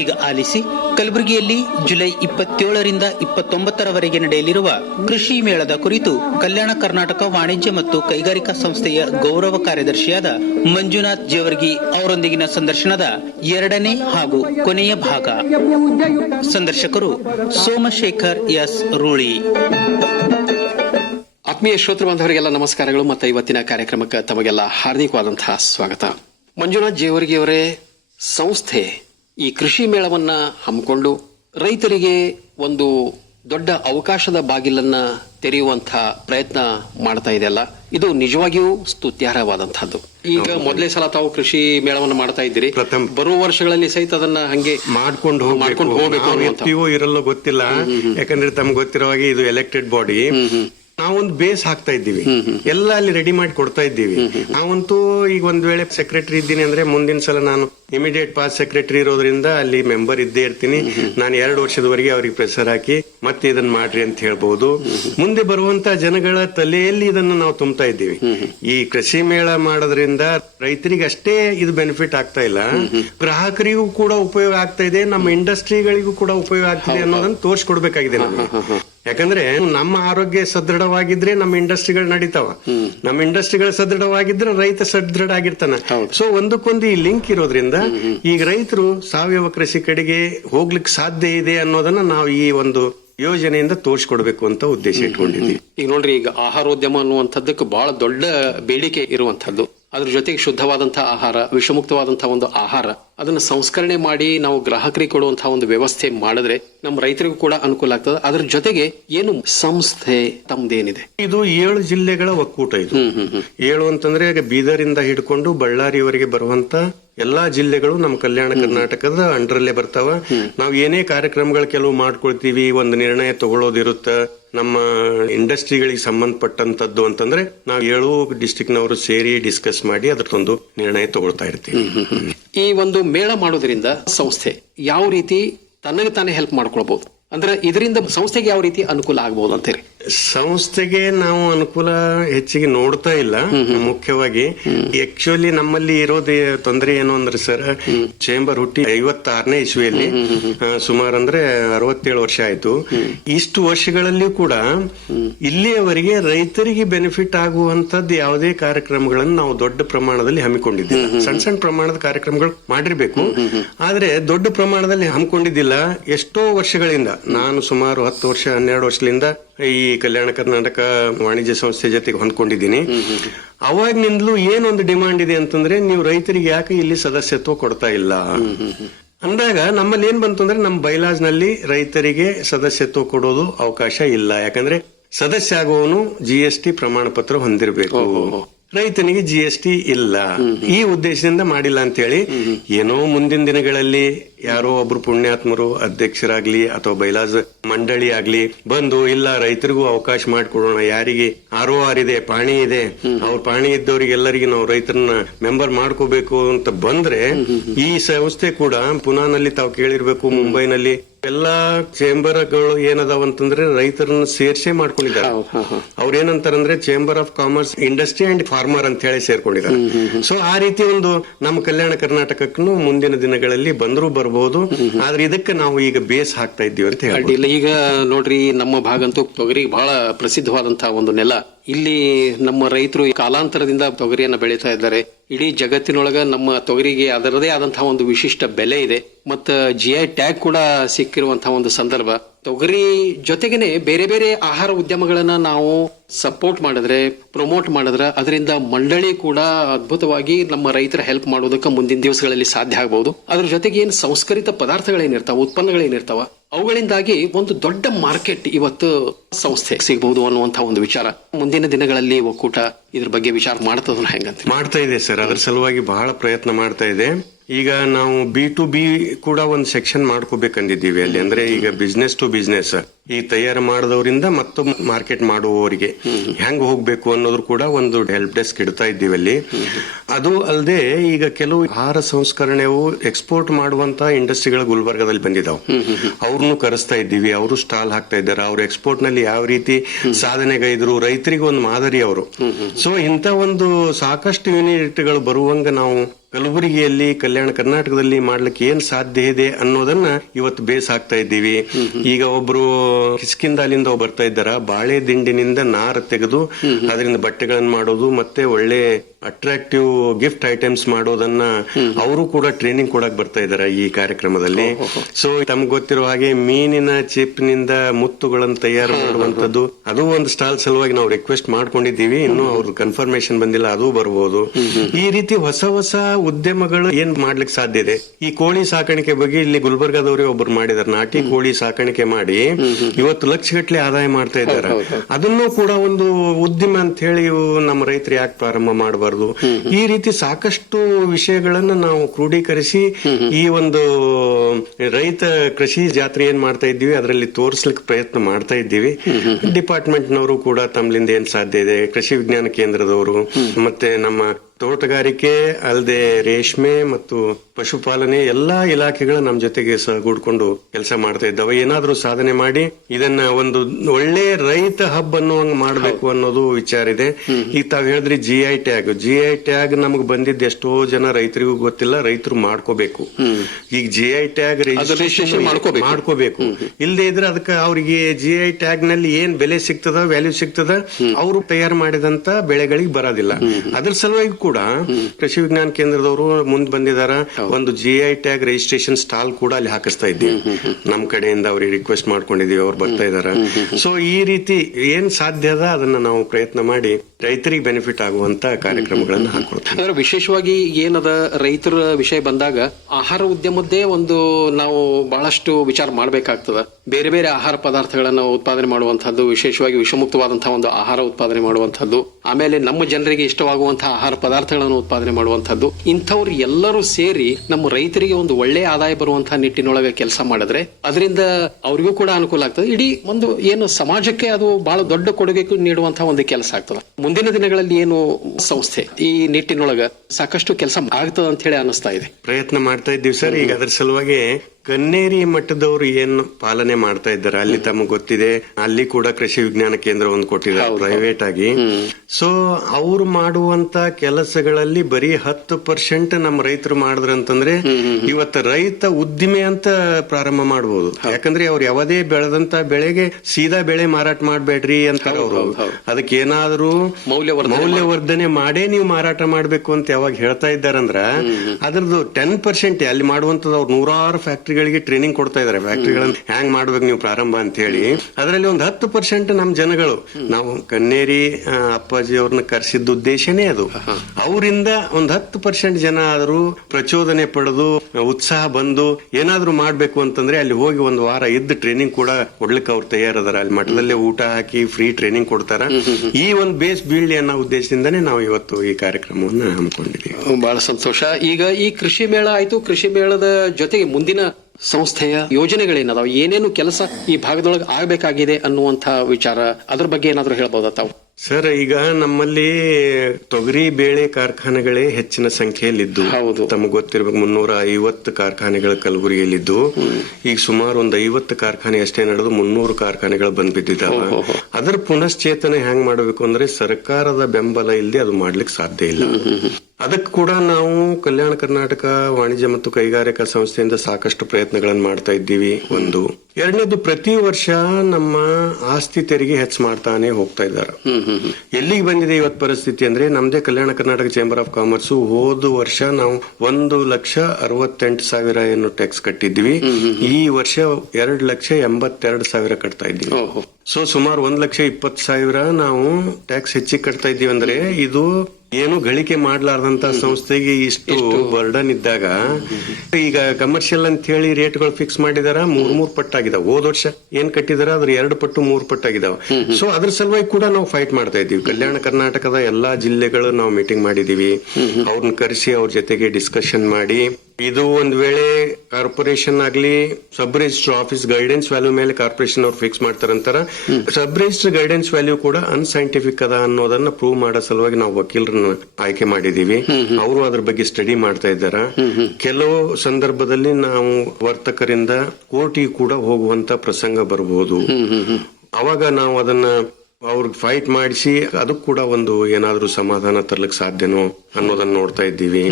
ಈಗ ಆಲಿಸಿ ಕಲಬುರಗಿಯಲ್ಲಿ ಜುಲೈ ಇಪ್ಪತ್ತೇಳರಿಂದ ಇಪ್ಪತ್ತೊಂಬತ್ತರವರೆಗೆ ನಡೆಯಲಿರುವ ಕೃಷಿ ಮೇಳದ ಕುರಿತು ಕಲ್ಯಾಣ ಕರ್ನಾಟಕ ವಾಣಿಜ್ಯ ಮತ್ತು ಕೈಗಾರಿಕಾ ಸಂಸ್ಥೆಯ ಗೌರವ ಕಾರ್ಯದರ್ಶಿಯಾದ ಮಂಜುನಾಥ್ ಜೇವರ್ಗಿ ಅವರೊಂದಿಗಿನ ಸಂದರ್ಶನದ ಎರಡನೇ ಹಾಗೂ ಕೊನೆಯ ಭಾಗ ಸಂದರ್ಶಕರು ಸೋಮಶೇಖರ್ ಎಸ್ ರೂಳಿ ಆತ್ಮೀಯ ಶ್ರೋತೃ ಬಾಂಧವರಿಗೆಲ್ಲ ನಮಸ್ಕಾರಗಳು ಮತ್ತೆ ಇವತ್ತಿನ ಕಾರ್ಯಕ್ರಮಕ್ಕೆ ತಮಗೆಲ್ಲ ಹಾರ್ದಿಕವಾದಂತಹ ಸ್ವಾಗತ ಮಂಜುನಾಥ್ ಅವರೇ ಸಂಸ್ಥೆ ಈ ಕೃಷಿ ಮೇಳವನ್ನ ಹಮ್ಮಿಕೊಂಡು ರೈತರಿಗೆ ಒಂದು ದೊಡ್ಡ ಅವಕಾಶದ ಬಾಗಿಲನ್ನ ತೆರೆಯುವಂತಹ ಪ್ರಯತ್ನ ಮಾಡ್ತಾ ಇದೆಯಲ್ಲ ಇದು ನಿಜವಾಗಿಯೂ ಸ್ತುತ್ಯಾರ್ಹವಾದಂತಹದ್ದು ಈಗ ಮೊದಲೇ ಸಲ ತಾವು ಕೃಷಿ ಮೇಳವನ್ನು ಮಾಡ್ತಾ ಇದ್ದೀರಿ ಬರುವ ವರ್ಷಗಳಲ್ಲಿ ಸಹಿತ ಅದನ್ನ ಹಂಗೆ ಮಾಡ್ಕೊಂಡು ಮಾಡ್ಕೊಂಡು ಹೋಗ್ಬೇಕು ಇರಲ್ಲ ಗೊತ್ತಿಲ್ಲ ಯಾಕಂದ್ರೆ ತಮ್ಗೆ ಗೊತ್ತಿರೋ ಹಾಗೆ ಇದು ಎಲೆಕ್ಟೆಡ್ ಬಾಡಿ ನಾವೊಂದು ಬೇಸ್ ಹಾಕ್ತಾ ಇದ್ದೀವಿ ಎಲ್ಲ ಅಲ್ಲಿ ರೆಡಿ ಮಾಡಿ ಕೊಡ್ತಾ ಇದ್ದೀವಿ ನಾವಂತೂ ಈಗ ಒಂದ್ ವೇಳೆ ಸೆಕ್ರೆಟರಿ ಇದ್ದೀನಿ ಅಂದ್ರೆ ಮುಂದಿನ ಸಲ ನಾನು ಇಮಿಡಿಯೇಟ್ ಪಾಸ್ ಸೆಕ್ರೆಟರಿ ಇರೋದ್ರಿಂದ ಅಲ್ಲಿ ಮೆಂಬರ್ ಇದ್ದೇ ಇರ್ತೀನಿ ನಾನು ಎರಡು ವರ್ಷದವರೆಗೆ ಅವ್ರಿಗೆ ಪ್ರೆಸರ್ ಹಾಕಿ ಮತ್ತೆ ಇದನ್ನ ಮಾಡ್ರಿ ಅಂತ ಹೇಳ್ಬಹುದು ಮುಂದೆ ಬರುವಂತ ಜನಗಳ ತಲೆಯಲ್ಲಿ ಇದನ್ನ ನಾವು ತುಂಬತಾ ಇದ್ದೀವಿ ಈ ಕೃಷಿ ಮೇಳ ಮಾಡೋದ್ರಿಂದ ರೈತರಿಗೆ ಅಷ್ಟೇ ಇದು ಬೆನಿಫಿಟ್ ಆಗ್ತಾ ಇಲ್ಲ ಗ್ರಾಹಕರಿಗೂ ಕೂಡ ಉಪಯೋಗ ಆಗ್ತಾ ಇದೆ ನಮ್ಮ ಇಂಡಸ್ಟ್ರಿಗಳಿಗೂ ಕೂಡ ಉಪಯೋಗ ಆಗ್ತಿದೆ ಅನ್ನೋದನ್ನ ತೋರಿಸ್ಕೊಡ್ಬೇಕಾಗಿದೆ ನಮಗೆ ಯಾಕಂದ್ರೆ ನಮ್ಮ ಆರೋಗ್ಯ ಸದೃಢವಾಗಿದ್ರೆ ನಮ್ಮ ಇಂಡಸ್ಟ್ರಿಗಳು ನಡೀತಾವ ನಮ್ಮ ಇಂಡಸ್ಟ್ರಿಗಳು ಸದೃಢವಾಗಿದ್ರೆ ರೈತ ಸದೃಢ ಆಗಿರ್ತಾನೆ ಸೊ ಒಂದಕ್ಕೊಂದು ಈ ಲಿಂಕ್ ಇರೋದ್ರಿಂದ ಈಗ ರೈತರು ಸಾವಯವ ಕೃಷಿ ಕಡೆಗೆ ಹೋಗ್ಲಿಕ್ಕೆ ಸಾಧ್ಯ ಇದೆ ಅನ್ನೋದನ್ನ ನಾವು ಈ ಒಂದು ಯೋಜನೆಯಿಂದ ತೋರಿಸಿಕೊಡ್ಬೇಕು ಅಂತ ಉದ್ದೇಶ ಇಟ್ಕೊಂಡಿದ್ವಿ ಈಗ ನೋಡ್ರಿ ಈಗ ಆಹಾರೋದ್ಯಮ ಅನ್ನುವಂಥದ್ದಕ್ಕೆ ಬಹಳ ದೊಡ್ಡ ಬೇಡಿಕೆ ಇರುವಂತದ್ದು ಅದ್ರ ಜೊತೆಗೆ ಶುದ್ಧವಾದಂಥ ಆಹಾರ ವಿಷಮುಕ್ತವಾದಂತಹ ಒಂದು ಆಹಾರ ಅದನ್ನು ಸಂಸ್ಕರಣೆ ಮಾಡಿ ನಾವು ಗ್ರಾಹಕರಿಗೆ ಕೊಡುವಂತಹ ಒಂದು ವ್ಯವಸ್ಥೆ ಮಾಡಿದ್ರೆ ನಮ್ಮ ರೈತರಿಗೂ ಕೂಡ ಅನುಕೂಲ ಆಗ್ತದೆ ಅದ್ರ ಜೊತೆಗೆ ಏನು ಸಂಸ್ಥೆ ತಮ್ದೇನಿದೆ ಇದು ಏಳು ಜಿಲ್ಲೆಗಳ ಒಕ್ಕೂಟ ಇದು ಏಳು ಅಂತಂದ್ರೆ ಬೀದರ್ ಇಂದ ಹಿಡ್ಕೊಂಡು ಬಳ್ಳಾರಿವರೆಗೆ ಬರುವಂತ ಎಲ್ಲಾ ಜಿಲ್ಲೆಗಳು ನಮ್ಮ ಕಲ್ಯಾಣ ಕರ್ನಾಟಕದ ಅಂಡರಲ್ಲೇ ಬರ್ತಾವ ನಾವು ಏನೇ ಕಾರ್ಯಕ್ರಮಗಳು ಕೆಲವು ಮಾಡ್ಕೊಳ್ತೀವಿ ಒಂದು ನಿರ್ಣಯ ತಗೊಳ್ಳೋದಿರುತ್ತ ನಮ್ಮ ಇಂಡಸ್ಟ್ರಿಗಳಿಗೆ ಸಂಬಂಧಪಟ್ಟಂತದ್ದು ಅಂತಂದ್ರೆ ನಾವು ಏಳು ಡಿಸ್ಟಿಕ್ ನವರು ಸೇರಿ ಡಿಸ್ಕಸ್ ಮಾಡಿ ಅದ್ರದೊಂದು ನಿರ್ಣಯ ತಗೊಳ್ತಾ ಇರ್ತೀವಿ ಈ ಒಂದು ಮೇಳ ಮಾಡೋದ್ರಿಂದ ಸಂಸ್ಥೆ ಯಾವ ರೀತಿ ತನಗೆ ತಾನೇ ಹೆಲ್ಪ್ ಮಾಡ್ಕೊಳ್ಬಹುದು ಅಂದ್ರೆ ಇದರಿಂದ ಸಂಸ್ಥೆಗೆ ಯಾವ ರೀತಿ ಅನುಕೂಲ ಆಗಬಹುದು ಅಂತೇಳಿ ಸಂಸ್ಥೆಗೆ ನಾವು ಅನುಕೂಲ ಹೆಚ್ಚಿಗೆ ನೋಡ್ತಾ ಇಲ್ಲ ಮುಖ್ಯವಾಗಿ ಆಕ್ಚುಲಿ ನಮ್ಮಲ್ಲಿ ಇರೋದು ತೊಂದರೆ ಏನು ಅಂದ್ರೆ ಸರ್ ಚೇಂಬರ್ ಹುಟ್ಟಿ ಐವತ್ತಾರನೇ ಇಸ್ವಿಯಲ್ಲಿ ಸುಮಾರು ಅಂದ್ರೆ ಅರವತ್ತೇಳು ವರ್ಷ ಆಯ್ತು ಇಷ್ಟು ವರ್ಷಗಳಲ್ಲಿ ಕೂಡ ಇಲ್ಲಿಯವರೆಗೆ ರೈತರಿಗೆ ಬೆನಿಫಿಟ್ ಆಗುವಂತದ್ದು ಯಾವುದೇ ಕಾರ್ಯಕ್ರಮಗಳನ್ನು ನಾವು ದೊಡ್ಡ ಪ್ರಮಾಣದಲ್ಲಿ ಹಮ್ಮಿಕೊಂಡಿದ್ದಿಲ್ಲ ಸಣ್ಣ ಸಣ್ಣ ಪ್ರಮಾಣದ ಕಾರ್ಯಕ್ರಮಗಳು ಮಾಡಿರ್ಬೇಕು ಆದ್ರೆ ದೊಡ್ಡ ಪ್ರಮಾಣದಲ್ಲಿ ಹಮ್ಮಿಕೊಂಡಿದ್ದಿಲ್ಲ ಎಷ್ಟೋ ವರ್ಷಗಳಿಂದ ನಾನು ಸುಮಾರು ಹತ್ತು ವರ್ಷ ಹನ್ನೆರಡು ವರ್ಷದಿಂದ ಈ ಕಲ್ಯಾಣ ಕರ್ನಾಟಕ ವಾಣಿಜ್ಯ ಸಂಸ್ಥೆ ಜೊತೆಗೆ ಹೊಂದ್ಕೊಂಡಿದ್ದೀನಿ ಅವಾಗಿನಿಂದಲೂ ಏನೊಂದು ಡಿಮಾಂಡ್ ಇದೆ ಅಂತಂದ್ರೆ ನೀವು ರೈತರಿಗೆ ಯಾಕೆ ಇಲ್ಲಿ ಸದಸ್ಯತ್ವ ಕೊಡ್ತಾ ಇಲ್ಲ ಅಂದಾಗ ನಮ್ಮಲ್ಲಿ ಏನ್ ಬಂತು ಅಂದ್ರೆ ನಮ್ಮ ಬೈಲಾಜ್ ನಲ್ಲಿ ರೈತರಿಗೆ ಸದಸ್ಯತ್ವ ಕೊಡೋದು ಅವಕಾಶ ಇಲ್ಲ ಯಾಕಂದ್ರೆ ಸದಸ್ಯ ಆಗುವವನು ಜಿ ಎಸ್ ಟಿ ಪ್ರಮಾಣ ಪತ್ರ ಹೊಂದಿರಬೇಕು ರೈತನಿಗೆ ಜಿ ಎಸ್ ಟಿ ಇಲ್ಲ ಈ ಉದ್ದೇಶದಿಂದ ಮಾಡಿಲ್ಲ ಅಂತ ಹೇಳಿ ಏನೋ ಮುಂದಿನ ದಿನಗಳಲ್ಲಿ ಯಾರೋ ಒಬ್ರು ಪುಣ್ಯಾತ್ಮರು ಅಧ್ಯಕ್ಷರಾಗ್ಲಿ ಅಥವಾ ಬೈಲಾಜ್ ಮಂಡಳಿ ಆಗ್ಲಿ ಬಂದು ಇಲ್ಲ ರೈತರಿಗೂ ಅವಕಾಶ ಮಾಡಿಕೊಡೋಣ ಯಾರಿಗೆ ಆರೋ ಆರ್ ಇದೆ ಪಾಣಿ ಇದೆ ಅವ್ರ ಪಾಣಿ ಇದ್ದವರಿಗೆಲ್ಲರಿಗೆ ನಾವು ರೈತರನ್ನ ಮೆಂಬರ್ ಮಾಡ್ಕೋಬೇಕು ಅಂತ ಬಂದ್ರೆ ಈ ಸಂಸ್ಥೆ ಕೂಡ ಪುನಾನಲ್ಲಿ ತಾವು ಕೇಳಿರ್ಬೇಕು ಮುಂಬೈನಲ್ಲಿ ಎಲ್ಲ ಚೇಂಬರ್ಗಳು ಏನದಾವ ಅಂತಂದ್ರೆ ರೈತರನ್ನ ಸೇರ್ಸೆ ಮಾಡ್ಕೊಂಡಿದ್ದಾರೆ ಅವ್ರ ಏನಂತಾರಂದ್ರೆ chamber of commerce industry and farmer ಅಂತ ಹೇಳಿ ಸೇರ್ಕೊಂಡಿದ್ದಾರೆ ಸೊ ಆ ರೀತಿ ಒಂದು ನಮ್ಮ ಕಲ್ಯಾಣ ಕರ್ನಾಟಕಕ್ಕೂ ಮುಂದಿನ ದಿನಗಳಲ್ಲಿ ಬಂದರೂ ಬರಬಹುದು ಆದ್ರೆ ಇದಕ್ಕೆ ನಾವು ಈಗ ಬೇಸ್ ಹಾಕ್ತಾ ಇದ್ದೀವಿ ಅಂತ ಹೇಳಿ ಈಗ ನೋಡ್ರಿ ನಮ್ಮ ಅಂತೂ ತೊಗರಿ ಬಹಳ ಪ್ರಸಿದ್ಧವಾದಂತಹ ಒಂದು ನೆಲ ಇಲ್ಲಿ ನಮ್ಮ ರೈತರು ಕಾಲಾಂತರದಿಂದ ತೊಗರಿಯನ್ನು ಬೆಳೀತಾ ಇದ್ದಾರೆ ಇಡೀ ಜಗತ್ತಿನೊಳಗ ನಮ್ಮ ತೊಗರಿಗೆ ಅದರದೇ ಆದಂತಹ ಒಂದು ವಿಶಿಷ್ಟ ಬೆಲೆ ಇದೆ ಮತ್ತು ಜಿ ಟ್ಯಾಗ್ ಕೂಡ ಸಿಕ್ಕಿರುವಂತಹ ಒಂದು ಸಂದರ್ಭ ತೊಗರಿ ಜೊತೆಗೇನೆ ಬೇರೆ ಬೇರೆ ಆಹಾರ ಉದ್ಯಮಗಳನ್ನ ನಾವು ಸಪೋರ್ಟ್ ಮಾಡಿದ್ರೆ ಪ್ರಮೋಟ್ ಮಾಡಿದ್ರೆ ಅದರಿಂದ ಮಂಡಳಿ ಕೂಡ ಅದ್ಭುತವಾಗಿ ನಮ್ಮ ರೈತರ ಹೆಲ್ಪ್ ಮಾಡೋದಕ್ಕೆ ಮುಂದಿನ ದಿವಸಗಳಲ್ಲಿ ಸಾಧ್ಯ ಆಗಬಹುದು ಅದ್ರ ಜೊತೆಗೆ ಏನು ಸಂಸ್ಕರಿತ ಪದಾರ್ಥಗಳೇನಿರ್ತಾವ ಉತ್ಪನ್ನಗಳೇನಿರ್ತಾವ ಅವುಗಳಿಂದಾಗಿ ಒಂದು ದೊಡ್ಡ ಮಾರ್ಕೆಟ್ ಇವತ್ತು ಸಂಸ್ಥೆ ಸಿಗಬಹುದು ಅನ್ನುವಂತ ಒಂದು ವಿಚಾರ ಮುಂದಿನ ದಿನಗಳಲ್ಲಿ ಒಕ್ಕೂಟ ಇದ್ರ ಬಗ್ಗೆ ವಿಚಾರ ಮಾಡ್ತದ ಹೆಂಗಂತ ಮಾಡ್ತಾ ಇದೆ ಸರ್ ಅದ್ರ ಸಲುವಾಗಿ ಬಹಳ ಪ್ರಯತ್ನ ಮಾಡ್ತಾ ಇದೆ ಈಗ ನಾವು ಬಿ ಟು ಬಿ ಕೂಡ ಒಂದು ಸೆಕ್ಷನ್ ಮಾಡ್ಕೋಬೇಕಂದಿದ್ದೀವಿ ಅಲ್ಲಿ ಅಂದ್ರೆ ಈಗ ಬಿಸ್ನೆಸ್ ಟು ಬಿಸ್ನೆಸ್ ಈ ತಯಾರು ಮಾಡಿದವರಿಂದ ಮತ್ತು ಮಾರ್ಕೆಟ್ ಮಾಡುವವರಿಗೆ ಹೆಂಗ್ ಹೋಗ್ಬೇಕು ಅನ್ನೋದು ಕೂಡ ಒಂದು ಹೆಲ್ಪ್ ಡೆಸ್ಕ್ ಇಡ್ತಾ ಇದ್ದೀವಿ ಅಲ್ಲಿ ಅದು ಅಲ್ಲದೆ ಈಗ ಕೆಲವು ಆಹಾರ ಸಂಸ್ಕರಣೆವು ಎಕ್ಸ್ಪೋರ್ಟ್ ಮಾಡುವಂತ ಇಂಡಸ್ಟ್ರಿಗಳ ಗುಲ್ಬರ್ಗದಲ್ಲಿ ಬಂದಿದ್ದಾವೆ ಅವ್ರನ್ನು ಕರೆಸ್ತಾ ಇದ್ದೀವಿ ಅವರು ಸ್ಟಾಲ್ ಹಾಕ್ತಾ ಇದ್ದಾರೆ ಅವ್ರು ಎಕ್ಸ್ಪೋರ್ಟ್ ನಲ್ಲಿ ಯಾವ ರೀತಿ ಸಾಧನೆಗೈದ್ರು ರೈತರಿಗೆ ಒಂದು ಮಾದರಿ ಅವರು ಸೊ ಇಂಥ ಒಂದು ಸಾಕಷ್ಟು ಗಳು ಬರುವಂಗ ನಾವು ಕಲಬುರಗಿಯಲ್ಲಿ ಕಲ್ಯಾಣ ಕರ್ನಾಟಕದಲ್ಲಿ ಮಾಡ್ಲಿಕ್ಕೆ ಏನ್ ಸಾಧ್ಯ ಇದೆ ಅನ್ನೋದನ್ನ ಇವತ್ತು ಬೇಸ್ ಹಾಕ್ತಾ ಇದ್ದೀವಿ ಈಗ ಒಬ್ರು ಅಲ್ಲಿಂದ ಬರ್ತಾ ಇದ್ದಾರ ಬಾಳೆ ದಿಂಡಿನಿಂದ ನಾರ ತೆಗೆದು ಅದರಿಂದ ಬಟ್ಟೆಗಳನ್ನು ಮಾಡೋದು ಮತ್ತೆ ಒಳ್ಳೆ ಅಟ್ರಾಕ್ಟಿವ್ ಗಿಫ್ಟ್ ಐಟಮ್ಸ್ ಮಾಡೋದನ್ನ ಅವರು ಕೂಡ ಟ್ರೈನಿಂಗ್ ಕೊಡಕ್ ಬರ್ತಾ ಇದಾರೆ ಈ ಕಾರ್ಯಕ್ರಮದಲ್ಲಿ ಸೊ ತಮ್ಗೆ ಗೊತ್ತಿರೋ ಹಾಗೆ ಮೀನಿನ ಚಿಪ್ ನಿಂದ ಮುತ್ತುಗಳನ್ನು ತಯಾರು ಮಾಡುವಂತದ್ದು ಅದು ಒಂದು ಸ್ಟಾಲ್ ಸಲುವಾಗಿ ನಾವು ರಿಕ್ವೆಸ್ಟ್ ಮಾಡ್ಕೊಂಡಿದ್ದೀವಿ ಇನ್ನು ಅವ್ರ ಕನ್ಫರ್ಮೇಶನ್ ಬಂದಿಲ್ಲ ಅದು ಬರಬಹುದು ಈ ರೀತಿ ಹೊಸ ಹೊಸ ಉದ್ಯಮಗಳು ಏನ್ ಮಾಡ್ಲಿಕ್ಕೆ ಸಾಧ್ಯ ಇದೆ ಈ ಕೋಳಿ ಸಾಕಾಣಿಕೆ ಬಗ್ಗೆ ಇಲ್ಲಿ ಗುಲ್ಬರ್ಗಾದವರೇ ಒಬ್ರು ಮಾಡಿದಾರೆ ನಾಟಿ ಕೋಳಿ ಸಾಕಾಣಿಕೆ ಮಾಡಿ ಇವತ್ತು ಲಕ್ಷಗಟ್ಲೆ ಆದಾಯ ಮಾಡ್ತಾ ಇದ್ದಾರೆ ಅದನ್ನು ಕೂಡ ಒಂದು ಉದ್ಯಮ ಅಂತ ಹೇಳಿ ನಮ್ಮ ರೈತರು ಯಾಕೆ ಪ್ರಾರಂಭ ಮಾಡಬಾರ್ದು ಈ ರೀತಿ ಸಾಕಷ್ಟು ವಿಷಯಗಳನ್ನ ನಾವು ಕ್ರೋಢೀಕರಿಸಿ ಈ ಒಂದು ರೈತ ಕೃಷಿ ಜಾತ್ರೆ ಏನ್ ಮಾಡ್ತಾ ಇದ್ದೀವಿ ಅದರಲ್ಲಿ ತೋರಿಸ್ಲಿಕ್ಕೆ ಪ್ರಯತ್ನ ಮಾಡ್ತಾ ಇದ್ದೀವಿ ಡಿಪಾರ್ಟ್ಮೆಂಟ್ನವರು ಕೂಡ ತಮ್ಮಲಿಂದ ಏನ್ ಸಾಧ್ಯ ಇದೆ ಕೃಷಿ ವಿಜ್ಞಾನ ಕೇಂದ್ರದವರು ಮತ್ತೆ ನಮ್ಮ ತೋಟಗಾರಿಕೆ ಅಲ್ಲದೆ ರೇಷ್ಮೆ ಮತ್ತು ಪಶುಪಾಲನೆ ಎಲ್ಲಾ ಇಲಾಖೆಗಳ ನಮ್ಮ ಜೊತೆಗೆ ಸಹಗೂಡ್ಕೊಂಡು ಕೆಲಸ ಮಾಡ್ತಾ ಇದ್ದಾವೆ ಏನಾದ್ರೂ ಸಾಧನೆ ಮಾಡಿ ಇದನ್ನ ಒಂದು ಒಳ್ಳೆ ರೈತ ಹಬ್ ಅನ್ನುವಂಗ್ ಮಾಡ್ಬೇಕು ಅನ್ನೋದು ವಿಚಾರ ಇದೆ ಈಗ ತಾವ್ ಹೇಳಿದ್ರಿ G I tag G I tag ನಮ್ಗೆ ಬಂದಿದ್ದ ಎಷ್ಟೋ ಜನ ರೈತರಿಗೂ ಗೊತ್ತಿಲ್ಲ ರೈತರು ಮಾಡ್ಕೋಬೇಕು ಈಗ ಜಿ ಐ ಟ್ಯಾಗ್ ಮಾಡ್ಕೋಬೇಕು ಇಲ್ಲದೆ ಇದ್ರೆ ಅದಕ್ಕೆ ಅವರಿಗೆ ಜಿ ಐ ಟ್ಯಾಗ್ ನಲ್ಲಿ ಏನ್ ಬೆಲೆ ಸಿಗ್ತದ ವ್ಯಾಲ್ಯೂ ಸಿಗ್ತದ ಅವರು ತಯಾರು ಮಾಡಿದಂತ ಬೆಳೆಗಳಿಗೆ ಬರೋದಿಲ್ಲ ಅದ್ರ ಸಲುವಾಗಿ ಕೂಡ ಕೂಡ ಕೃಷಿ ವಿಜ್ಞಾನ ಕೇಂದ್ರದವರು ಮುಂದೆ ಬಂದಿದಾರ ಒಂದು G I tag registration stall ಕೂಡ ಅಲ್ಲಿ ಹಾಕಿಸ್ತಾ ಇದ್ದೀವಿ ನಮ್ಮ ಕಡೆಯಿಂದ ಅವ್ರಿಗೆ ರಿಕ್ವೆಸ್ಟ್ ಮಾಡ್ಕೊಂಡಿದೀವಿ ಅವ್ರು ಬರ್ತಾ ಇದಾರ ಸೊ ಈ ರೀತಿ ಏನ್ ಸಾಧ್ಯ ಅದ ಅದನ್ನ ನಾವು ಪ್ರಯತ್ನ ಮಾಡಿ ರೈತರಿಗೆ ಬೆನಿಫಿಟ್ ಆಗುವಂತ ಕಾರ್ಯಕ್ರಮಗಳನ್ನ ಹಾಕೊಡ್ತೀವಿ ವಿಶೇಷವಾಗಿ ಏನದ ರೈತರ ವಿಷಯ ಬಂದಾಗ ಆಹಾರ ಉದ್ಯಮದ್ದೇ ಒಂದು ನಾವು ಬಹಳಷ್ಟು ವಿಚಾರ ಮಾಡಬೇಕಾಗ್ತದ ಬೇರೆ ಬೇರೆ ಆಹಾರ ಪದಾರ್ಥಗಳನ್ನ ಉತ್ಪಾದನೆ ಮಾಡುವಂತಹದ್ದು ವಿಶೇಷವಾಗಿ ವಿಷಮುಕ್ತವಾದಂತಹ ಒಂದು ಆಹಾರ ಉತ್ಪಾದನೆ ಮಾಡುವಂತಹದ್ದು ಆಮೇಲೆ ನಮ್ಮ ಜನರಿಗೆ ಇಷ್ಟವಾಗುವಂತಹ ಆಹಾರ ಪದಾರ್ಥ ಪದಾರ್ಥಗಳನ್ನು ಉತ್ಪಾದನೆ ಮಾಡುವಂತದ್ದು ಇಂಥವ್ರು ಎಲ್ಲರೂ ಸೇರಿ ನಮ್ಮ ರೈತರಿಗೆ ಒಂದು ಒಳ್ಳೆ ಆದಾಯ ಬರುವಂತಹ ನಿಟ್ಟಿನೊಳಗೆ ಕೆಲಸ ಮಾಡಿದ್ರೆ ಅದರಿಂದ ಅವರಿಗೂ ಕೂಡ ಅನುಕೂಲ ಆಗ್ತದೆ ಇಡೀ ಒಂದು ಏನು ಸಮಾಜಕ್ಕೆ ಅದು ಬಹಳ ದೊಡ್ಡ ಕೊಡುಗೆ ನೀಡುವಂತಹ ಒಂದು ಕೆಲಸ ಆಗ್ತದೆ ಮುಂದಿನ ದಿನಗಳಲ್ಲಿ ಏನು ಸಂಸ್ಥೆ ಈ ನಿಟ್ಟಿನೊಳಗ ಸಾಕಷ್ಟು ಕೆಲಸ ಆಗ್ತದೆ ಅಂತ ಹೇಳಿ ಅನಿಸ್ತಾ ಇದೆ ಪ್ರಯತ್ನ ಮಾಡ್ತಾ ಇದ್ದೀವಿ ಸರ್ ಈಗ ಅದರ ಸಲುವಾಗಿ ಕನ್ನೇರಿ ಮಠದವರು ಏನು ಪಾಲನೆ ಮಾಡ್ತಾ ಇದ್ದಾರೆ ಅಲ್ಲಿ ತಮಗೆ ಗೊತ್ತಿದೆ ಅಲ್ಲಿ ಕೂಡ ಕೃಷಿ ವಿಜ್ಞಾನ ಕೇಂದ್ರ ಒಂದು ಕೊಟ್ಟಿದ್ದಾರೆ ಪ್ರೈವೇಟ್ ಆಗಿ ಸೊ ಅವ್ರು ಮಾಡುವಂತ ಕೆಲಸಗಳಲ್ಲಿ ಬರೀ ಹತ್ತು ಪರ್ಸೆಂಟ್ ನಮ್ಮ ರೈತರು ಅಂತಂದ್ರೆ ಇವತ್ತು ರೈತ ಉದ್ದಿಮೆ ಅಂತ ಪ್ರಾರಂಭ ಮಾಡಬಹುದು ಯಾಕಂದ್ರೆ ಅವ್ರು ಯಾವದೇ ಬೆಳೆದಂತ ಬೆಳೆಗೆ ಸೀದಾ ಬೆಳೆ ಮಾರಾಟ ಮಾಡಬೇಡ್ರಿ ಅಂತಾರೆ ಅವರು ಅದಕ್ಕೆ ಏನಾದ್ರೂ ಮೌಲ್ಯವರ್ಧನೆ ಮಾಡೇ ನೀವು ಮಾರಾಟ ಮಾಡಬೇಕು ಅಂತ ಯಾವಾಗ ಹೇಳ್ತಾ ಇದ್ದಾರಂದ್ರ ಅದ್ರದ್ದು ಟೆನ್ ಪರ್ಸೆಂಟ್ ಅಲ್ಲಿ ಮಾಡುವಂತದ್ದು ಅವ್ರು ನೂರಾರು ಫ್ಯಾಕ್ಟ್ರಿ ಫ್ಯಾಕ್ಟ್ರಿಗಳಿಗೆ ಟ್ರೈನಿಂಗ್ ಕೊಡ್ತಾ ಇದಾರೆ ಫ್ಯಾಕ್ಟ್ರಿಗಳನ್ನು ಹ್ಯಾಂಗ್ ಮಾಡ್ಬೇಕು ನೀವು ಪ್ರಾರಂಭ ಅಂತ ಹೇಳಿ ಅದರಲ್ಲಿ ಒಂದು ಹತ್ತು ಪರ್ಸೆಂಟ್ ನಮ್ಮ ಜನಗಳು ನಾವು ಕನ್ನೇರಿ ಅಪ್ಪಾಜಿ ಅವ್ರನ್ನ ಕರೆಸಿದ್ದ ಉದ್ದೇಶನೇ ಅದು ಅವರಿಂದ ಒಂದು ಹತ್ತು ಪರ್ಸೆಂಟ್ ಜನ ಆದರೂ ಪ್ರಚೋದನೆ ಪಡೆದು ಉತ್ಸಾಹ ಬಂದು ಏನಾದ್ರೂ ಮಾಡ್ಬೇಕು ಅಂತಂದ್ರೆ ಅಲ್ಲಿ ಹೋಗಿ ಒಂದು ವಾರ ಇದ್ದ ಟ್ರೈನಿಂಗ್ ಕೂಡ ಕೊಡ್ಲಿಕ್ಕೆ ಅವ್ರು ತಯಾರದಾರ ಅಲ್ಲಿ ಮಠದಲ್ಲೇ ಊಟ ಹಾಕಿ ಫ್ರೀ ಟ್ರೈನಿಂಗ್ ಕೊಡ್ತಾರ ಈ ಒಂದು ಬೇಸ್ ಬೀಳ್ಲಿ ಅನ್ನೋ ಉದ್ದೇಶದಿಂದನೇ ನಾವು ಇವತ್ತು ಈ ಕಾರ್ಯಕ್ರಮವನ್ನು ಹಮ್ಮಿಕೊಂಡಿದ್ದೀವಿ ಬಹಳ ಸಂತೋಷ ಈಗ ಈ ಕೃಷಿ ಮೇಳ ಆಯ್ತು ಕೃಷಿ ಮೇಳದ ಜೊತೆಗೆ ಮುಂದಿನ ಸಂಸ್ಥೆಯ ಯೋಜನೆಗಳೇನದಾವ ಏನೇನು ಕೆಲಸ ಈ ಭಾಗದೊಳಗೆ ಆಗಬೇಕಾಗಿದೆ ಅನ್ನುವಂತಹ ವಿಚಾರ ಅದ್ರ ಬಗ್ಗೆ ಏನಾದರೂ ಹೇಳ್ಬೋದಾ ತಾವು ಸರ್ ಈಗ ನಮ್ಮಲ್ಲಿ ತೊಗರಿ ಬೇಳೆ ಕಾರ್ಖಾನೆಗಳೇ ಹೆಚ್ಚಿನ ಸಂಖ್ಯೆಯಲ್ಲಿದ್ದು ಹೌದು ತಮಗೆ ಗೊತ್ತಿರಬೇಕು ಮುನ್ನೂರ ಐವತ್ತು ಕಾರ್ಖಾನೆಗಳ ಕಲಬುರಗಿಯಲ್ಲಿದ್ದು ಈಗ ಸುಮಾರು ಒಂದು ಐವತ್ತು ಕಾರ್ಖಾನೆ ಅಷ್ಟೇ ನಡೆದು ಮುನ್ನೂರು ಕಾರ್ಖಾನೆಗಳು ಬಂದ್ ಬಿದ್ದಿದ್ದಾವೆ ಅದರ ಪುನಶ್ಚೇತನ ಹೆಂಗ್ ಮಾಡಬೇಕು ಅಂದ್ರೆ ಸರ್ಕಾರದ ಬೆಂಬಲ ಇಲ್ಲದೆ ಅದು ಮಾಡ್ಲಿಕ್ಕೆ ಸಾಧ್ಯ ಇಲ್ಲ ಅದಕ್ಕೆ ಕೂಡ ನಾವು ಕಲ್ಯಾಣ ಕರ್ನಾಟಕ ವಾಣಿಜ್ಯ ಮತ್ತು ಕೈಗಾರಿಕಾ ಸಂಸ್ಥೆಯಿಂದ ಸಾಕಷ್ಟು ಪ್ರಯತ್ನಗಳನ್ನು ಮಾಡ್ತಾ ಇದ್ದೀವಿ ಒಂದು ಎರಡನೇದು ಪ್ರತಿ ವರ್ಷ ನಮ್ಮ ಆಸ್ತಿ ತೆರಿಗೆ ಹೆಚ್ಚು ಮಾಡ್ತಾನೆ ಹೋಗ್ತಾ ಇದ್ದಾರೆ ಎಲ್ಲಿಗೆ ಬಂದಿದೆ ಇವತ್ತು ಪರಿಸ್ಥಿತಿ ಅಂದ್ರೆ ನಮ್ದೇ Kalyana Karnataka chamber of commerce ಹೋದ ವರ್ಷ ನಾವು ಒಂದು ಲಕ್ಷ ಅರವತ್ತೆಂಟು ಸಾವಿರ ಏನು ಟ್ಯಾಕ್ಸ್ ಕಟ್ಟಿದ್ವಿ ಈ ವರ್ಷ ಎರಡು ಲಕ್ಷ ಎಂಬತ್ತೆರಡು ಸಾವಿರ ಕಟ್ತಾ ಇದ್ದೀವಿ ಸೊ ಸುಮಾರು ಒಂದ್ ಲಕ್ಷ ಇಪ್ಪತ್ತು ಸಾವಿರ ನಾವು ಟ್ಯಾಕ್ಸ್ ಹೆಚ್ಚಿಗೆ ಕಟ್ತಾ ಇದ್ದೀವಿ ಅಂದ್ರೆ ಇದು ಏನು ಗಳಿಕೆ ಮಾಡಲಾರದಂತ ಸಂಸ್ಥೆಗೆ ಇಷ್ಟು ಬರ್ಡನ್ ಇದ್ದಾಗ ಈಗ ಕಮರ್ಷಿಯಲ್ ಅಂತ ಹೇಳಿ ರೇಟ್ಗಳು ಫಿಕ್ಸ್ ಮಾಡಿದಾರ ಮೂರ್ ಮೂರ್ ಪಟ್ಟಾಗಿದಾವ ಹೋದ ವರ್ಷ ಏನ್ ಕಟ್ಟಿದಾರ ಅದ್ರ ಎರಡು ಪಟ್ಟು ಮೂರ್ ಆಗಿದಾವ ಸೊ ಅದ್ರ ಸಲುವಾಗಿ ಕೂಡ ನಾವು ಫೈಟ್ ಮಾಡ್ತಾ ಇದೀವಿ ಕಲ್ಯಾಣ ಕರ್ನಾಟಕದ ಎಲ್ಲಾ ಜಿಲ್ಲೆಗಳು ನಾವು ಮೀಟಿಂಗ್ ಮಾಡಿದೀವಿ ಅವ್ರನ್ನ ಕರೆಸಿ ಅವ್ರ ಜೊತೆಗೆ ಡಿಸ್ಕಷನ್ ಮಾಡಿ ಇದು ಒಂದು ವೇಳೆ ಕಾರ್ಪೊರೇಷನ್ ಆಗಲಿ sub register office guidance value ಮೇಲೆ ಕಾರ್ಪೊರೇಷನ್ ಅವ್ರು ಫಿಕ್ಸ್ ಮಾಡ್ತಾರಂತಾರ ಸಬ್ ರಿಜಿಸ್ಟರ್ ಗೈಡೆನ್ಸ್ ವ್ಯಾಲ್ಯೂ ಕೂಡ ಅನ್ಸೈಂಟಿಫಿಕ್ ಅದ ಅನ್ನೋದನ್ನ ಪ್ರೂವ್ ಮಾಡೋ ಸಲುವಾಗಿ ನಾವು ವಕೀಲರನ್ನ ಆಯ್ಕೆ ಮಾಡಿದೀವಿ ಅವರು ಅದ್ರ ಬಗ್ಗೆ ಸ್ಟಡಿ ಮಾಡ್ತಾ ಇದ್ದಾರ ಕೆಲವು ಸಂದರ್ಭದಲ್ಲಿ ನಾವು ವರ್ತಕರಿಂದ ಕೋರ್ಟಿಗೆ ಕೂಡ ಹೋಗುವಂತ ಪ್ರಸಂಗ ಬರಬಹುದು ಅವಾಗ ನಾವು ಅದನ್ನ ಅವ್ರಿಗೆ ಫೈಟ್ ಮಾಡಿಸಿ ಅದು ಕೂಡ ಒಂದು ಏನಾದ್ರೂ ಸಮಾಧಾನ ತರ್ಲಿಕ್ಕೆ ಸಾಧ್ಯನೋ ಅನ್ನೋದನ್ನ ನೋಡ್ತಾ ಇದ್ದೀವಿ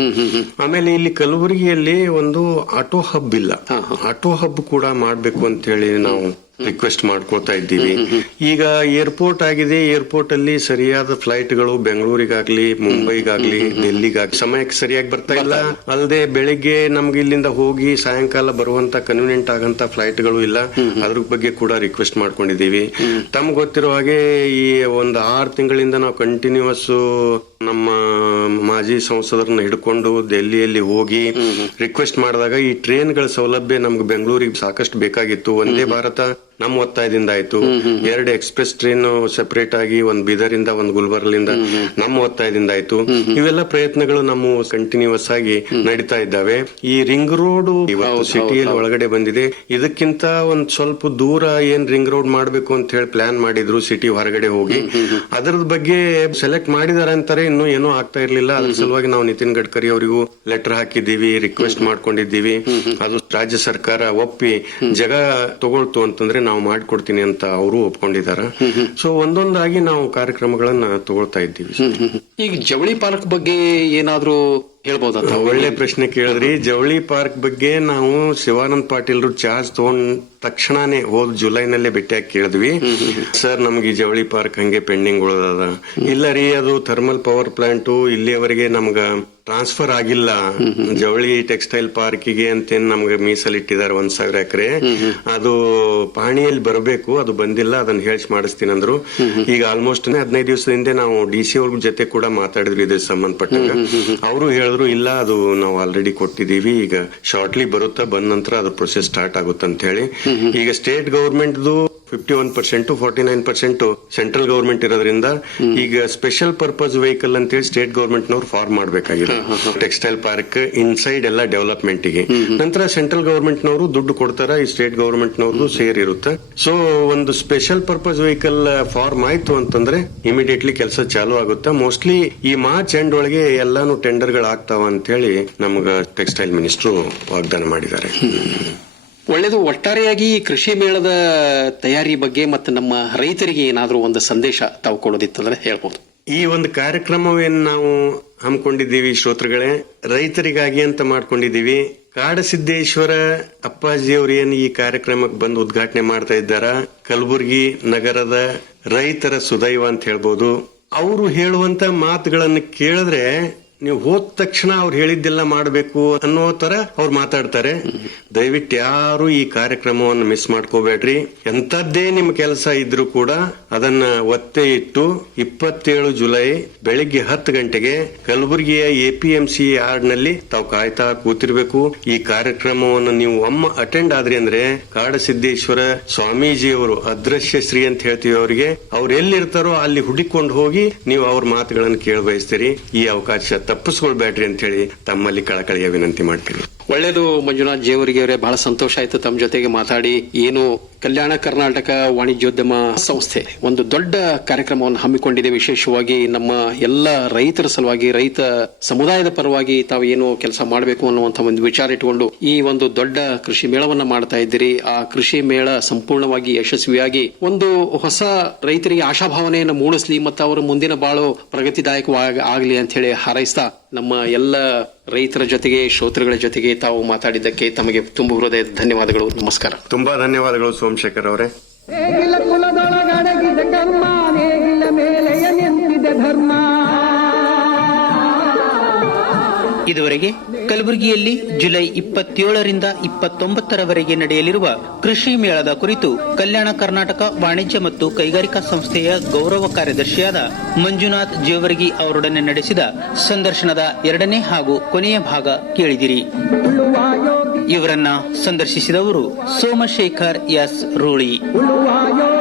ಆಮೇಲೆ ಇಲ್ಲಿ ಕಲಬುರಗಿಯಲ್ಲಿ ಒಂದು ಆಟೋ ಹಬ್ ಇಲ್ಲ ಆಟೋ ಹಬ್ ಕೂಡ ಮಾಡ್ಬೇಕು ಅಂತ ಹೇಳಿ ನಾವು ರಿಕ್ವೆಸ್ಟ್ ಮಾಡ್ಕೋತಾ ಇದ್ದೀವಿ ಈಗ ಏರ್ಪೋರ್ಟ್ ಆಗಿದೆ ಏರ್ಪೋರ್ಟ್ ಅಲ್ಲಿ ಸರಿಯಾದ ಫ್ಲೈಟ್ ಗಳು ಬೆಂಗಳೂರಿಗಾಗ್ಲಿ ಮುಂಬೈಗಾಗ್ಲಿ ಡೆಲ್ಲಿಗಾಗ್ಲಿ ಸಮಯಕ್ಕೆ ಸರಿಯಾಗಿ ಬರ್ತಾ ಇಲ್ಲ ಅಲ್ಲದೆ ಬೆಳಿಗ್ಗೆ ನಮ್ಗೆ ಇಲ್ಲಿಂದ ಹೋಗಿ ಸಾಯಂಕಾಲ ಬರುವಂತ ಕನ್ವೀನಿಯಂಟ್ ಆಗಂತ ಫ್ಲೈಟ್ ಗಳು ಇಲ್ಲ ಅದ್ರ ಬಗ್ಗೆ ಕೂಡ ರಿಕ್ವೆಸ್ಟ್ ಮಾಡ್ಕೊಂಡಿದೀವಿ ತಮ್ಗೆ ಗೊತ್ತಿರೋ ಹಾಗೆ ಈ ಒಂದು ಆರು ತಿಂಗಳಿಂದ ನಾವು ಕಂಟಿನ್ಯೂಸ್ ನಮ್ಮ ಮಾಜಿ ಸಂಸದರನ್ನ ಹಿಡ್ಕೊಂಡು ದೆಹಲಿಯಲ್ಲಿ ಹೋಗಿ ರಿಕ್ವೆಸ್ಟ್ ಮಾಡಿದಾಗ ಈ ಟ್ರೈನ್ಗಳ ಸೌಲಭ್ಯ ನಮ್ಗೆ ಬೆಂಗಳೂರಿಗೆ ಸಾಕಷ್ಟು ಬೇಕಾಗಿತ್ತು ಒಂದೇ ಭಾರತ ನಮ್ಮ ಒತ್ತಾಯದಿಂದ ಆಯ್ತು ಎರಡು ಎಕ್ಸ್ಪ್ರೆಸ್ ಟ್ರೈನ್ ಸೆಪರೇಟ್ ಆಗಿ ಒಂದು ಇಂದ ಒಂದು ಗುಲ್ಬರ್ಲಿಂದ ನಮ್ಮ ಒತ್ತಾಯದಿಂದ ಆಯ್ತು ಇವೆಲ್ಲ ಪ್ರಯತ್ನಗಳು ನಮ್ಮ ಕಂಟಿನ್ಯೂಸ್ ಆಗಿ ನಡೀತಾ ಇದ್ದಾವೆ ಈ ರಿಂಗ್ ರೋಡ್ ಇವತ್ತು ಸಿಟಿಯಲ್ಲಿ ಒಳಗಡೆ ಬಂದಿದೆ ಇದಕ್ಕಿಂತ ಒಂದ್ ಸ್ವಲ್ಪ ದೂರ ಏನ್ ರಿಂಗ್ ರೋಡ್ ಮಾಡಬೇಕು ಅಂತ ಹೇಳಿ ಪ್ಲಾನ್ ಮಾಡಿದ್ರು ಸಿಟಿ ಹೊರಗಡೆ ಹೋಗಿ ಅದರ ಬಗ್ಗೆ ಸೆಲೆಕ್ಟ್ ಮಾಡಿದಾರೆ ಅಂತಾರೆ ಇನ್ನು ಏನೋ ಆಗ್ತಾ ಇರ್ಲಿಲ್ಲ ಅದ್ರ ಸಲುವಾಗಿ ನಾವು ನಿತಿನ್ ಗಡ್ಕರಿ ಅವರಿಗೂ ಲೆಟರ್ ಹಾಕಿದ್ದೀವಿ ರಿಕ್ವೆಸ್ಟ್ ಮಾಡ್ಕೊಂಡಿದ್ದೀವಿ ಅದು ರಾಜ್ಯ ಸರ್ಕಾರ ಒಪ್ಪಿ ಜಗ ತಗೊಳ್ತು ಅಂತಂದ್ರೆ ನಾವು ಮಾಡಿಕೊಡ್ತೀನಿ ಅಂತ ಅವರು ಒಪ್ಕೊಂಡಿದ್ದಾರೆ ಸೊ ಒಂದೊಂದಾಗಿ ನಾವು ಕಾರ್ಯಕ್ರಮಗಳನ್ನ ತಗೊಳ್ತಾ ಇದ್ದೀವಿ ಈಗ ಜವಳಿ ಪಾಲಕ್ ಬಗ್ಗೆ ಏನಾದರೂ ಒಳ್ಳೆ ಪ್ರಶ್ನೆ ಕೇಳಿದ್ರಿ ಜವಳಿ ಪಾರ್ಕ್ ಬಗ್ಗೆ ನಾವು ಶಿವಾನಂದ್ ಪಾಟೀಲ್ ಚಾರ್ಜ್ ತಗೊಂಡ್ ತಕ್ಷಣನೇ ಹೋದ್ ಜುಲೈನಲ್ಲೇ ಭೇಟಿಯಾಗಿ ಕೇಳಿದ್ವಿ ಸರ್ ನಮ್ಗೆ ಜವಳಿ ಪಾರ್ಕ್ ಹಂಗೆ ಪೆಂಡಿಂಗ್ ಉಳಿದದ ಇಲ್ಲ ರೀ ಅದು ಥರ್ಮಲ್ ಪವರ್ ಪ್ಲಾಂಟ್ ಇಲ್ಲಿಯವರೆಗೆ ನಮ್ಗ ಟ್ರಾನ್ಸ್ಫರ್ ಆಗಿಲ್ಲ ಜವಳಿ ಟೆಕ್ಸ್ಟೈಲ್ ಪಾರ್ಕಿಗೆ ಅಂತೇನ್ ನಮ್ಗೆ ಮೀಸಲಿಟ್ಟಿದ್ದಾರೆ ಒಂದ್ ಸಾವಿರ ಎಕರೆ ಅದು ಪಾಣಿಯಲ್ಲಿ ಬರಬೇಕು ಅದು ಬಂದಿಲ್ಲ ಅದನ್ನ ಹೇಳಿ ಮಾಡಿಸ್ತೀನಿ ಅಂದ್ರು ಈಗ ಆಲ್ಮೋಸ್ಟ್ ಹದಿನೈದು ದಿವಸದಿಂದ ನಾವು ಡಿ ಸಿ ಅವ್ರ ಜೊತೆ ಕೂಡ ಮಾತಾಡಿದ್ವಿ ಇದ್ರ ಸಂಬಂಧಪಟ್ಟ ಅವರು ಹೇಳ ಇಲ್ಲ ಅದು ನಾವು ಆಲ್ರೆಡಿ ಕೊಟ್ಟಿದೀವಿ ಈಗ ಶಾರ್ಟ್ಲಿ ಬರುತ್ತಾ ಬಂದ ನಂತರ ಅದು ಪ್ರೊಸೆಸ್ ಸ್ಟಾರ್ಟ್ ಆಗುತ್ತೆ ಅಂತ ಹೇಳಿ ಈಗ ಸ್ಟೇಟ್ ಗೌರ್ಮೆಂಟ್ದು fifty one percent forty nine percent central government ಇರೋದ್ರಿಂದ ಈಗ ಸ್ಪೆಷಲ್ ಪರ್ಪಸ್ ವೆಹಿಕಲ್ ಅಂತ ಹೇಳಿ ಸ್ಟೇಟ್ ಗೌರ್ಮೆಂಟ್ ನವರು ಫಾರ್ಮ್ ಮಾಡಬೇಕಾಗಿದೆ ಟೆಕ್ಸ್ಟೈಲ್ ಪಾರ್ಕ್ ಇನ್ಸೈಡ್ ಎಲ್ಲ ಡೆವಲಪ್ಮೆಂಟ್ ಗೆ ನಂತರ ಸೆಂಟ್ರಲ್ ಗೌರ್ಮೆಂಟ್ ನವರು ದುಡ್ಡು ಕೊಡ್ತಾರ ಈ ಸ್ಟೇಟ್ ಗೌರ್ಮೆಂಟ್ ನವರು ಸೇರ್ ಇರುತ್ತೆ ಸೊ ಒಂದು ಸ್ಪೆಷಲ್ ಪರ್ಪಸ್ ವೆಹಿಕಲ್ ಫಾರ್ಮ್ ಆಯ್ತು ಅಂತಂದ್ರೆ ಇಮಿಡಿಯೇಟ್ಲಿ ಕೆಲಸ ಚಾಲು ಆಗುತ್ತೆ ಮೋಸ್ಟ್ಲಿ ಈ ಮಾರ್ಚ್ ಎಂಡ್ ಒಳಗೆ ಎಲ್ಲಾನು ಟೆಂಡರ್ ಗಳು ಆಗ್ತಾವ ಅಂತ ಹೇಳಿ ನಮ್ಗ ಟೆಕ್ಸ್ಟೈಲ್ ಮಿನಿಸ್ಟ್ರು ವಾಗ್ದಾನ ಮಾಡಿದ್ದಾರೆ ಒಳ್ಳೆಯದು ಒಟ್ಟಾರೆಯಾಗಿ ಈ ಕೃಷಿ ಮೇಳದ ತಯಾರಿ ಬಗ್ಗೆ ಮತ್ತು ನಮ್ಮ ರೈತರಿಗೆ ಏನಾದರೂ ಒಂದು ಸಂದೇಶ ತಾವು ಕೊಡೋದಿತ್ತಂದ್ರೆ ಹೇಳ್ಬೋದು ಈ ಒಂದು ಕಾರ್ಯಕ್ರಮವೇನು ನಾವು ಹಮ್ಮಿಕೊಂಡಿದ್ದೀವಿ ಶ್ರೋತೃಗಳೇ ರೈತರಿಗಾಗಿ ಅಂತ ಮಾಡ್ಕೊಂಡಿದ್ದೀವಿ ಕಾಡಸಿದ್ದೇಶ್ವರ ಅಪ್ಪಾಜಿಯವರು ಏನು ಈ ಕಾರ್ಯಕ್ರಮಕ್ಕೆ ಬಂದು ಉದ್ಘಾಟನೆ ಮಾಡ್ತಾ ಇದ್ದಾರ ಕಲಬುರಗಿ ನಗರದ ರೈತರ ಸುದೈವ ಅಂತ ಹೇಳ್ಬೋದು ಅವರು ಹೇಳುವಂತ ಮಾತುಗಳನ್ನು ಕೇಳಿದ್ರೆ ನೀವು ಹೋದ ತಕ್ಷಣ ಅವ್ರು ಹೇಳಿದ್ದೆಲ್ಲ ಮಾಡಬೇಕು ಅನ್ನೋ ತರ ಅವ್ರು ಮಾತಾಡ್ತಾರೆ ದಯವಿಟ್ಟು ಯಾರು ಈ ಕಾರ್ಯಕ್ರಮವನ್ನು ಮಿಸ್ ಮಾಡ್ಕೋಬೇಡ್ರಿ ಎಂತದ್ದೇ ನಿಮ್ ಕೆಲಸ ಇದ್ರೂ ಕೂಡ ಅದನ್ನ ಒತ್ತೆ ಇಟ್ಟು ಇಪ್ಪತ್ತೇಳು ಜುಲೈ ಬೆಳಿಗ್ಗೆ ಹತ್ತು ಗಂಟೆಗೆ ಕಲಬುರಗಿಯ ಎ ಪಿ ಎಂ ಸಿ ನಲ್ಲಿ ತಾವು ಕಾಯ್ತಾ ಕೂತಿರ್ಬೇಕು ಈ ಕಾರ್ಯಕ್ರಮವನ್ನು ನೀವು ಒಮ್ಮ ಅಟೆಂಡ್ ಆದ್ರಿ ಅಂದ್ರೆ ಕಾಡಸಿದ್ದೇಶ್ವರ ಅವರು ಅದೃಶ್ಯ ಶ್ರೀ ಅಂತ ಹೇಳ್ತೀವಿ ಅವರಿಗೆ ಅವ್ರು ಎಲ್ಲಿರ್ತಾರೋ ಅಲ್ಲಿ ಹುಡುಕೊಂಡು ಹೋಗಿ ನೀವು ಅವ್ರ ಮಾತುಗಳನ್ನು ಕೇಳಬಯಸ್ತೀರಿ ಈ ಅವಕಾಶ ತಪ್ಪಿಸ್ಕೊಳ್ಬೇಡ್ರಿ ಹೇಳಿ ತಮ್ಮಲ್ಲಿ ಕಳಕಳಿಯ ವಿನಂತಿ ಮಾಡ್ತೀನಿ ಒಳ್ಳೇದು ಮಂಜುನಾಥ್ ಜೇವರಿಗೆ ಅವರೇ ಬಹಳ ಸಂತೋಷ ಆಯ್ತು ತಮ್ಮ ಜೊತೆಗೆ ಮಾತಾಡಿ ಏನು ಕಲ್ಯಾಣ ಕರ್ನಾಟಕ ವಾಣಿಜ್ಯೋದ್ಯಮ ಸಂಸ್ಥೆ ಒಂದು ದೊಡ್ಡ ಕಾರ್ಯಕ್ರಮವನ್ನು ಹಮ್ಮಿಕೊಂಡಿದೆ ವಿಶೇಷವಾಗಿ ನಮ್ಮ ಎಲ್ಲ ರೈತರ ಸಲುವಾಗಿ ರೈತ ಸಮುದಾಯದ ಪರವಾಗಿ ತಾವು ಏನು ಕೆಲಸ ಮಾಡಬೇಕು ಅನ್ನುವಂಥ ಒಂದು ವಿಚಾರ ಇಟ್ಟುಕೊಂಡು ಈ ಒಂದು ದೊಡ್ಡ ಕೃಷಿ ಮೇಳವನ್ನು ಮಾಡ್ತಾ ಇದ್ದೀರಿ ಆ ಕೃಷಿ ಮೇಳ ಸಂಪೂರ್ಣವಾಗಿ ಯಶಸ್ವಿಯಾಗಿ ಒಂದು ಹೊಸ ರೈತರಿಗೆ ಆಶಾಭಾವನೆಯನ್ನು ಮೂಡಿಸ್ಲಿ ಮತ್ತು ಅವರು ಮುಂದಿನ ಬಾಳು ಪ್ರಗತಿದಾಯಕವಾಗಿ ಆಗಲಿ ಅಂತ ಹೇಳಿ ಹಾರೈಸ್ತಾ ನಮ್ಮ ಎಲ್ಲ ರೈತರ ಜೊತೆಗೆ ಶ್ರೋತೃಗಳ ಜೊತೆಗೆ ತಾವು ಮಾತಾಡಿದ್ದಕ್ಕೆ ತಮಗೆ ತುಂಬ ಹೃದಯ ಧನ್ಯವಾದಗಳು ನಮಸ್ಕಾರ ತುಂಬಾ ಧನ್ಯವಾದಗಳು ಸೋಮಶೇಖರ್ ಅವರೇ ಇದುವರೆಗೆ ಕಲಬುರಗಿಯಲ್ಲಿ ಜುಲೈ ಇಪ್ಪತ್ತೇಳರಿಂದ ಇಪ್ಪತ್ತೊಂಬತ್ತರವರೆಗೆ ನಡೆಯಲಿರುವ ಕೃಷಿ ಮೇಳದ ಕುರಿತು ಕಲ್ಯಾಣ ಕರ್ನಾಟಕ ವಾಣಿಜ್ಯ ಮತ್ತು ಕೈಗಾರಿಕಾ ಸಂಸ್ಥೆಯ ಗೌರವ ಕಾರ್ಯದರ್ಶಿಯಾದ ಮಂಜುನಾಥ್ ಜೇವರ್ಗಿ ಅವರೊಡನೆ ನಡೆಸಿದ ಸಂದರ್ಶನದ ಎರಡನೇ ಹಾಗೂ ಕೊನೆಯ ಭಾಗ ಕೇಳಿದಿರಿ ಇವರನ್ನ ಸಂದರ್ಶಿಸಿದವರು ಸೋಮಶೇಖರ್ ಎಸ್ ರೂಳಿ